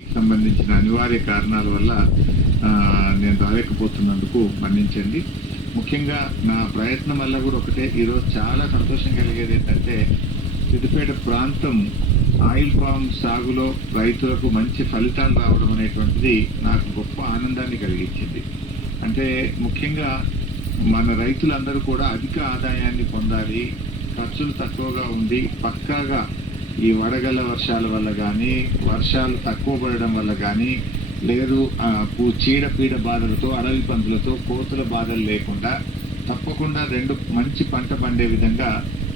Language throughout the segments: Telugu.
సంబంధించిన అనివార్య కారణాల వల్ల నేను రాలేకపోతున్నందుకు మన్నించండి. ముఖ్యంగా నా ప్రయత్నం వల్ల కూడా ఒకటే ఈరోజు చాలా సంతోషం కలిగేది ఏంటంటే సిద్దిపేట ప్రాంతం ఆయిల్ పామ్ సాగులో రైతులకు మంచి ఫలితాలు రావడం అనేటువంటిది నాకు గొప్ప ఆనందాన్ని కలిగించింది. అంటే ముఖ్యంగా మన రైతులందరూ కూడా అధిక ఆదాయాన్ని పొందాలి ఖర్చులు తక్కువగా ఉండి పక్కాగా ఈ వడగల వర్షాల వల్ల కానీ వర్షాలు తక్కువ పడడం వల్ల కానీ లేదు ఆ, పూ- చీడపీడ బాధలతో అడవి పందులతో కోతుల బాధలు లేకుండా తప్పకుండా రెండు మంచి పంట పండే విధంగా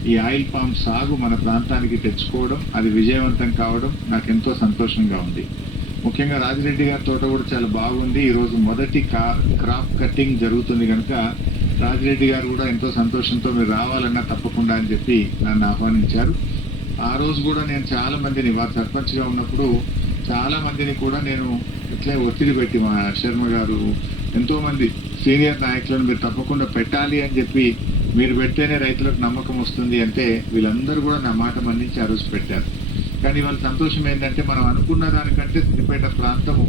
ఈ ఆయిల్ పామ్ సాగు మన ప్రాంతానికి తెచ్చుకోవడం అది విజయవంతం కావడం నాకు ఎంతో సంతోషంగా ఉంది. ముఖ్యంగా రాజిరెడ్డి గారి తోట కూడా చాలా బాగుంది. ఈరోజు మొదటి కా- క్రాప్ కటింగ్ జరుగుతుంది కనుక రాజిరెడ్డి గారు కూడా ఎంతో సంతోషంతో మీరు రావాలన్నా తప్పకుండా అని చెప్పి నన్ను ఆహ్వానించారు. ఆ రోజు కూడా నేను చాలా మందిని వారు సర్పంచ్గా ఉన్నప్పుడు చాలా మందిని కూడా నేను ఇట్లే ఒత్తిడి పెట్టి మా శర్మ గారు ఎంతోమంది సీనియర్ నాయకులను మీరు తప్పకుండా పెట్టాలి అని చెప్పి మీరు పెడితేనే రైతులకు నమ్మకం వస్తుంది అంటే వీళ్ళందరూ కూడా నా మాట మన్నించి ఆ రోజు పెట్టారు. కానీ వాళ్ళ సంతోషం ఏంటంటే మనం అనుకున్న దానికంటే సిద్దిపేట ప్రాంతము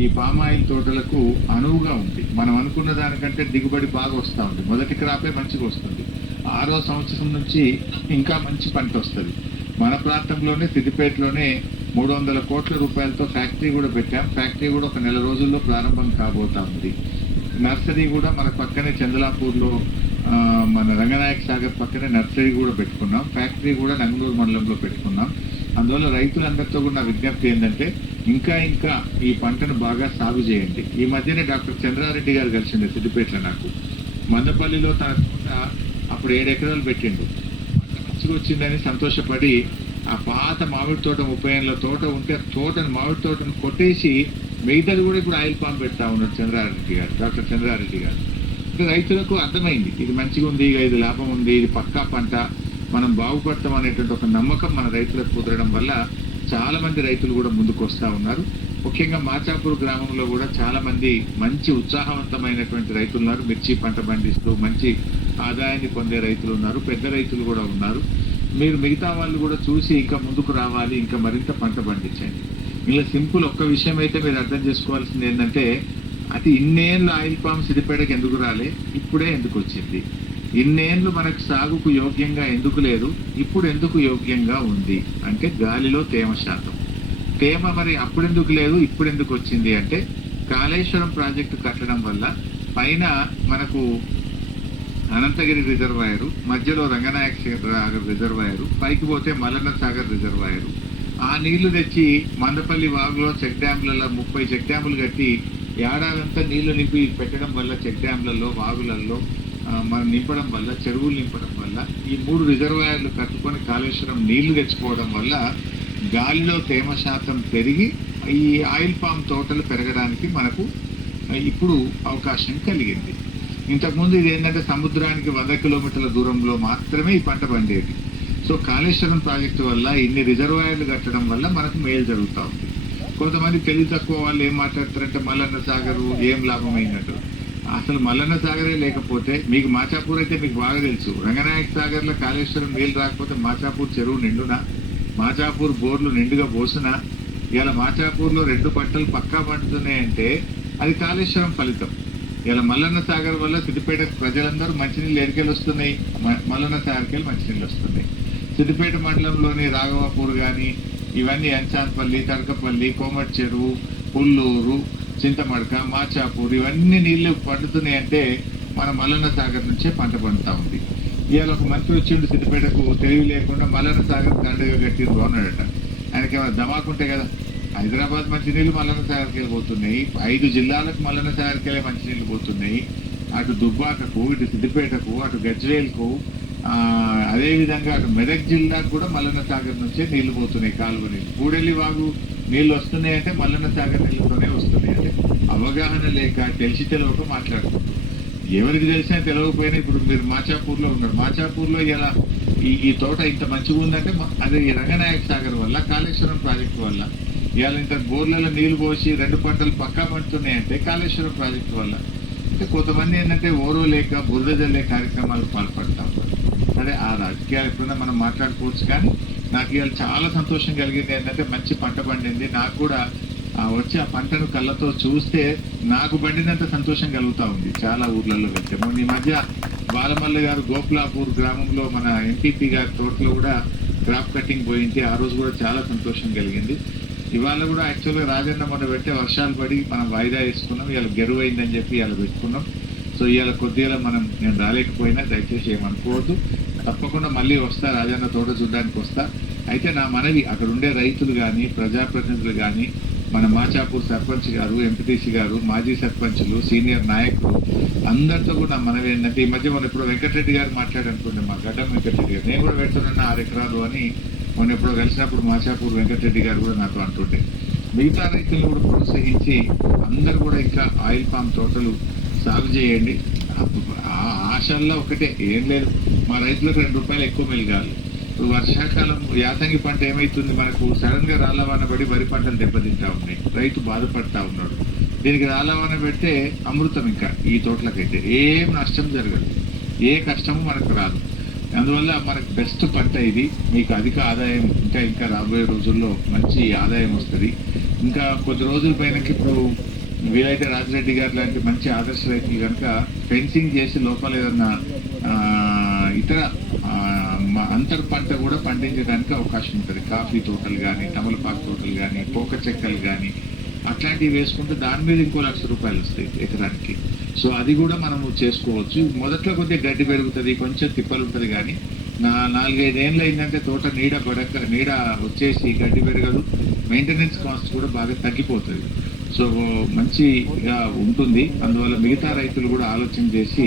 ఈ పామాయిల్ తోటలకు అనువుగా ఉంది. మనం అనుకున్న దానికంటే దిగుబడి బాగా వస్తూ ఉంది. మొదటి క్రాపే మంచిగా వస్తుంది. ఆరో సంవత్సరం నుంచి ఇంకా మంచి పంట వస్తుంది. మన ప్రాంతంలోనే సిద్దిపేటలోనే మూడు వందల కోట్ల రూపాయలతో ఫ్యాక్టరీ కూడా పెట్టాం. ఫ్యాక్టరీ కూడా ఒక నెల రోజుల్లో ప్రారంభం కాబోతా ఉంది నర్సరీ కూడా మన పక్కనే చందలాపూర్లో మన రంగనాయక సాగర్ పక్కనే నర్సరీ కూడా పెట్టుకున్నాం. ఫ్యాక్టరీ కూడా నంగనూరు మండలంలో పెట్టుకున్నాం. అందువల్ల రైతులందరితో కూడా నా విజ్ఞప్తి ఏంటంటే ఇంకా ఇంకా ఈ పంటను బాగా సాగు చేయండి. ఈ మధ్యనే డాక్టర్ చంద్రారెడ్డి గారు కలిసిండే సిద్దిపేటలో నాకు. మందపల్లిలో తన అప్పుడు ఏడు ఎకరాలు పెట్టిండు. వచ్చిందని సంతోషపడి ఆ పాత మామిడి తోట ముప్పై ఏళ్ళ తోట ఉంటే తోటను మామిడి తోటను కొట్టేసి మిగతాది కూడా ఇప్పుడు ఆయిల్ పాంప్ పెడతా ఉన్నాడు చంద్రారెడ్డి గారు డాక్టర్ చంద్రారెడ్డి గారు. రైతులకు అర్థమైంది ఇది మంచిగా ఉంది ఇక ఇది లాభం ఉంది ఇది పక్కా పంట మనం బాగుపడతాం అనేటువంటి ఒక నమ్మకం మన రైతులకు కుదరడం వల్ల చాలా మంది రైతులు కూడా ముందుకు వస్తా ఉన్నారు. ముఖ్యంగా మాచాపూర్ గ్రామంలో కూడా చాలా మంది మంచి ఉత్సాహవంతమైనటువంటి రైతులు ఉన్నారు. మిర్చి పంట పండిస్తూ మంచి ఆదాయాన్ని పొందే రైతులు ఉన్నారు పెద్ద రైతులు కూడా ఉన్నారు. మీరు మిగతా వాళ్ళు కూడా చూసి ఇంకా ముందుకు రావాలి ఇంకా మరింత పంట పండించండి. ఇలా సింపుల్ ఒక్క విషయం అయితే మీరు అర్థం చేసుకోవాల్సింది ఏంటంటే అది ఇన్నేళ్ళు ఆయిల్ పామ్ సిరిపేటకి ఎందుకు రాలే? ఇప్పుడే ఎందుకు వచ్చింది? ఇన్నేళ్ళు మనకు సాగుకు యోగ్యంగా ఎందుకు లేదు? ఇప్పుడు ఎందుకు యోగ్యంగా ఉంది? అంటే గాలిలో తేమ శాతం. తేమ మరి అప్పుడెందుకు లేదు? ఇప్పుడు ఎందుకు వచ్చింది? అంటే కాళేశ్వరం ప్రాజెక్టు కట్టడం వల్ల పైన మనకు అనంతగిరి రిజర్వాయరు మధ్యలో రంగనాయక సాగర్ రిజర్వాయరు పైకి పోతే మల్లన్న సాగర్ రిజర్వాయరు. ఆ నీళ్ళు తెచ్చి మందపల్లి వాగులో చెక్ డ్యాంలలో ముప్పై చెక్ డ్యాములు కట్టి ఏడాదంతా నీళ్ళు నింపి పెట్టడం వల్ల చెక్ డ్యాంలలో వాగులలో మనం నింపడం వల్ల చెరువులు నింపడం వల్ల ఈ మూడు రిజర్వాయర్లు కట్టుకొని కాళేశ్వరం నీళ్ళు తెచ్చుకోవడం వల్ల గాలిలో తేమ శాతం పెరిగి ఈ ఆయిల్ పామ్ తోటలు పెరగడానికి మనకు ఇప్పుడు అవకాశం కలిగింది. ఇంతకుముందు ఇది ఏంటంటే సముద్రానికి వంద కిలోమీటర్ల దూరంలో మాత్రమే ఈ పంట పండేది. సో కాళేశ్వరం ప్రాజెక్టు వల్ల ఇన్ని రిజర్వాయర్లు కట్టడం వల్ల మనకు మేలు జరుగుతూ ఉంది. కొంతమంది తెలివి తక్కువ వాళ్ళు ఏం మాట్లాడతారంటే మల్లన్న సాగరు ఏం లాభం అయినట్టు అసలు మల్లన్న సాగరే లేకపోతే మీకు మాచాపూర్ అయితే మీకు బాగా తెలుసు. రంగనాయక సాగర్లో కాళేశ్వరం నీళ్ళు రాకపోతే మాచాపూర్ చెరువు నిండునా? మాచాపూర్ బోర్లు నిండుగా పోసినా? ఇలా మాచాపూర్లో రెండు పంటలు పక్కా పండుతున్నాయంటే అది కాళేశ్వరం ఫలితం. ఇలా మల్లన్న సాగర్ వల్ల సిద్దిపేట ప్రజలందరూ మంచినీళ్ళు ఎరికెళ్ళి వస్తున్నాయి మ- మల్లన్న సాగర్కెళ్ళి మంచినీళ్ళు వస్తున్నాయి. సిద్దిపేట మండలంలోని రాఘవాపూర్ కానీ ఇవన్నీ అంచాన్పల్లి తడకపల్లి కోమటి చెరువు పుల్లూరు చింతమడక మాచాపూర్ ఇవన్నీ నీళ్ళు పండుతున్నాయి అంటే మన మల్లన్న సాగర్ నుంచే పంట పండుతా ఉంది. ఇవాళ ఒక మంత్రి వచ్చిండు సిద్దిపేటకు తెలివి లేకుండా మల్లన్న సాగర్ దండగా కట్టిరు అన్నాడట. ఆయనకి ఏమైనా దమాకుంటే కదా? హైదరాబాద్ మంచినీళ్ళు మల్లన సాగర్కి వెళ్ళిపోతున్నాయి ఐదు జిల్లాలకు మల్లన సాగర్కి వెళ్ళే మంచినీళ్ళు పోతున్నాయి. అటు దుబ్బాకకు ఇటు సిద్దిపేటకు అటు గజ్వేల్కు అదేవిధంగా అటు మెదక్ జిల్లాకు కూడా మల్లన్న సాగర్ నుంచే నీళ్ళు పోతున్నాయి కాలువ నీళ్ళు. కూడెల్లి వాగు నీళ్ళు వస్తున్నాయి అంటే మల్లన్న సాగర్ నీళ్ళతోనే వస్తున్నాయి. అంటే అవగాహన లేక తెలిసి తెలియక మాట్లాడుకుంటున్నారు ఎవరికి తెలిసినా తెలియకపోయినా ఇప్పుడు మీరు మాచాపూర్లో ఉన్నారు. మాచాపూర్లో ఇలా ఈ ఈ తోట ఇంత మంచిగా ఉందంటే అది రంగనాయక సాగర్ వల్ల కాళేశ్వరం ప్రాజెక్టు వల్ల ఇవాళ ఇంత బోర్లలో నీళ్ళు పోసి రెండు పంటలు పక్కా పండుతున్నాయంటే కాళేశ్వరం ప్రాజెక్టు వల్ల. అంటే కొంతమంది ఏంటంటే ఓరో లేక బురద జల్లే కార్యక్రమాలకు పాల్పడతాం. ఉంటారు సరే ఆ రాజకీయాలు ఎప్పుడైనా మనం మాట్లాడుకోవచ్చు కానీ నాకు ఇవాళ చాలా సంతోషం కలిగింది ఏంటంటే మంచి పంట పండింది. నాకు కూడా ఆ వచ్చి ఆ పంటను కళ్ళతో చూస్తే నాకు పండినంత సంతోషం కలుగుతా ఉంది. చాలా ఊర్లలో వెళ్తే. మొన్న ఈ మధ్య బాలమల్లి గారు గోపులాపూర్ గ్రామంలో మన ఎంపీపీ గారి తోటలో కూడా క్రాప్ కటింగ్ పోయింది ఆ రోజు కూడా చాలా సంతోషం కలిగింది. ఇవాళ కూడా యాక్చువల్గా రాజన్న మొన్న పెట్టే వర్షాలు పడి మనం వాయిదా వేసుకున్నాం. ఇవాళ గెరువు అయిందని చెప్పి ఇవాళ పెట్టుకున్నాం. సో ఇవాళ కొద్దిగా మనం నేను రాలేకపోయినా దయచేసి ఏమనుకోవద్దు. తప్పకుండా మళ్ళీ వస్తా రాజన్న తోట చూడడానికి వస్తా. అయితే నా మనవి అక్కడ ఉండే రైతులు కానీ ప్రజాప్రతినిధులు కానీ మన మాచాపూర్ సర్పంచ్ గారు ఎంపీటీసీ గారు మాజీ సర్పంచులు సీనియర్ నాయకులు అందరితో కూడా మనవి ఏంటంటే ఈ మధ్య మనం ఇప్పుడు వెంకటరెడ్డి గారు మాట్లాడనుకోండి మా గడ్డం వెంకటరెడ్డి గారు నేను కూడా పెడుతున్నాను ఆరు ఎకరాలు అని మొన్న ఎప్పుడో కలిసినప్పుడు మాచాపూర్ వెంకటరెడ్డి గారు కూడా నాతో అంటుంటే మిగతా రైతులను కూడా ప్రోత్సహించి అందరు కూడా ఇంకా ఆయిల్ పామ్ తోటలు సాగు చేయండి. ఆ ఆశల్లో ఒకటే ఏం లేదు. మా రైతులకు రెండు రూపాయలు ఎక్కువ మెలగాలి ఇప్పుడు వర్షాకాలం యాసంగి పంట ఏమైతుంది మనకు? సడన్గా రాళ్ళవాన పడి వరి పంటలు దెబ్బతింటా ఉన్నాయి. రైతు బాధపడతా ఉన్నాడు. దీనికి రాళ్ళవాన పెడితే అమృతం ఇంకా ఈ తోటలకైతే. ఏం నష్టం జరగదు. ఏ కష్టము మనకు రాదు. అందువల్ల మనకు బెస్ట్ పంట ఇది. మీకు అధిక ఆదాయం ఇంకా ఇంకా రాబోయే రోజుల్లో మంచి ఆదాయం వస్తుంది. ఇంకా కొద్ది రోజుల పైనకి ఇప్పుడు వీలైతే రాజిరెడ్డి గారు లాంటి మంచి ఆదర్శ రైతులు కనుక ఫెన్సింగ్ చేసి లోపల ఏదన్నా ఇతర అంతర్ పంట కూడా పండించడానికి అవకాశం ఉంటుంది. కాఫీ తోటలు కానీ తమలపాకు తోటలు కానీ పోక చెక్కలు కానీ అట్లాంటివి వేసుకుంటే దాని మీద ఇంకో లక్ష రూపాయలు వస్తాయి ఎకరానికి. సో అది కూడా మనము చేసుకోవచ్చు. మొదట్లో కొద్దిగా గడ్డి పెరుగుతుంది కొంచెం తిప్పలు ఉంటుంది కానీ నా నాలుగైదేళ్ళు అయిందంటే తోట నీడ పడక నీడ వచ్చేసి గడ్డి పెరగదు మెయింటెనెన్స్ కాస్ట్ కూడా బాగా తగ్గిపోతుంది. సో మంచిగా ఉంటుంది. అందువల్ల మిగతా రైతులు కూడా ఆలోచన చేసి